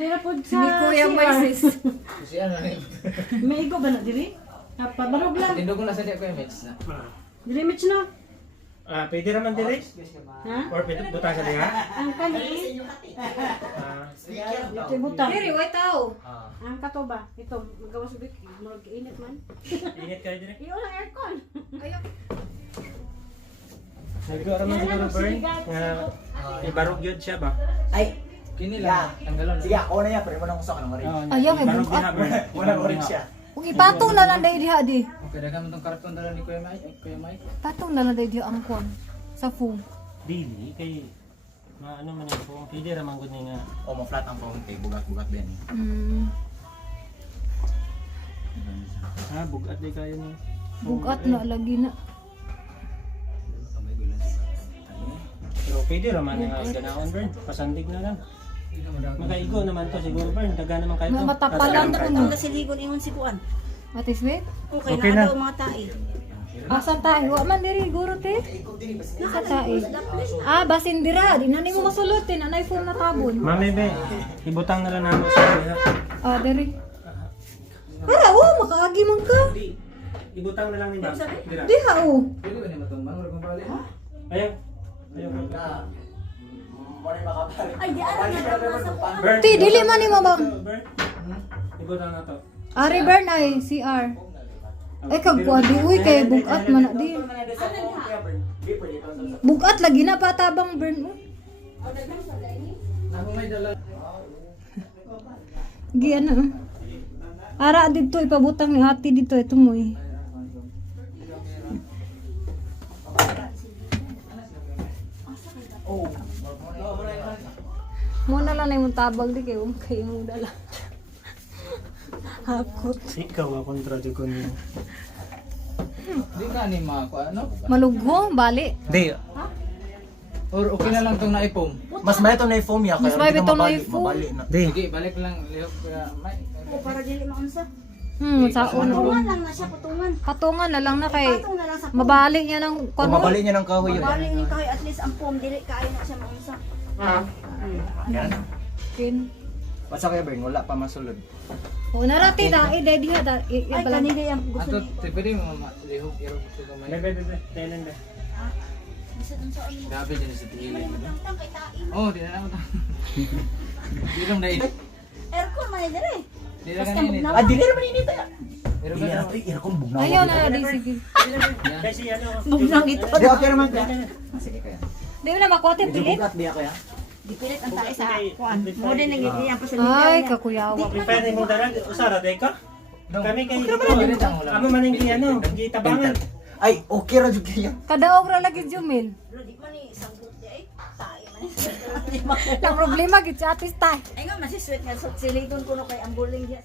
Dira po sa Ni Kuya CR. Moises. Siya na rin. May igo ba na diri? Pabarog lang. Tindog ko na sa diya ko yung mix na. Diri Mitch no? Pwede naman diri? Ha? Or pwede buta sa diha? Ang kani. Ito butang. Diri, way tao. Ang kato ba? Ito, magawas ubik. Murag init man. Init kayo diri? Iyo lang aircon. Ayaw. Nagdo raman siguro burn. Nga ibarog yun siya ba? Ay, Kini lang, tanggalon. sige, ako na yan, pero mo nang usa ka ng orange. Ayaw, may ibarog bukat. din burn. Wala orange siya. Kung ipatong na lang dahil diha di. Okay, dagan mo tong karton dala ni Kuya Mike. Kuya Mike. Patong na lang dahil diha ang kwan. Sa food. Dili kay maano man yung phone. Pwede raman gud ni nga. O, ma-flat ang phone kay bugat-bugat din. Bugat di kayo ni. Bugat na lagi na. Pero pwede raman nga ganaon burn. Pasandig na lang. Magaigo naman to siguro burn. Daga naman kayo to. Matapalan na Ang nasiligon ingon si Kuan. What is it? Okay, Okay na na. daw mga tae. Asan tayo? Wa man diri guro te. Naka tayo. Basin dira. Di na nimo masulutin. Anay phone na tabon. Mami be, ibutang na lang namo sa diha. Diri. Para makaagi man ka. Di. Ibutang na lang ni Bob. Dira. Diha Pwede ba ni matumbang or kung bali? Ayaw. Ayaw. Ay, di alam na daw sa Kuan. Burn. Ti, dili man nimo bang. Burn. Ibutang na to. Ari burn ay CR. Ay kagkuha di uy kay bugat man na di. Bugat lagi na patabang burn mo. Ako may dala. Gi ano. Ara dito ipabutang ni ati dito ito mo eh. Muna lang na yung tabag di kayo kayo mo dala. Hakot. Ikaw nga kontra di ko niyo. Di ka ni mga ano? Malugho, bali. Di. Or okay na lang tong naipong. Mas may ito na yung foam ya, Mas may ito na yung foam. Mabali na. Di. Sige, balik lang lihok Kuya Mike. O, para dili maunsa. Sa uno. Patungan lang na siya, patungan. Patungan na lang na kay Patong na lang sa phone. mabali niya ng O, kono. mabali niya ng kahoy yun. Mabali ni kayo at least ang phone dili kaayo na siya maunsa. Yan. Kin. Basta kaya Bern, wala pa masulod. O narati da diha da. Ay, kanina yung gusto Ato, ni. pwede mo lihok irog sa Be kamay. be be. Tenen be. Bisa dun sa ano. Grabe din sa tingin. Tang kay tae. Oh, di na naman. Di lang dai. Aircon man ni dire. Di lang kanini. Ah, dili naman init ya. Pero Dili na pre, irkon bugnaw. Ayaw na di sige. Kasi ano. Bugnang ito. Di okay naman ka. Sige kaya. Di mo na makote Medyo pilit. bugat biya kaya. Dipilit ang tae sa Kuan. Mo din nang iyang pa sa Ay kakuyawa. Prepare mo dala usara day ka. Kami kay Pwede lang ulam. amo man ang ano, gitabangan. Ay, okay ra jud kaya. Kadaog ra lagi Jumil. Di man ni sangkot di ay tae man. Lang problema gid sa atis tay. Ay nga masisweet nga siligon ko no kay ambuling diya.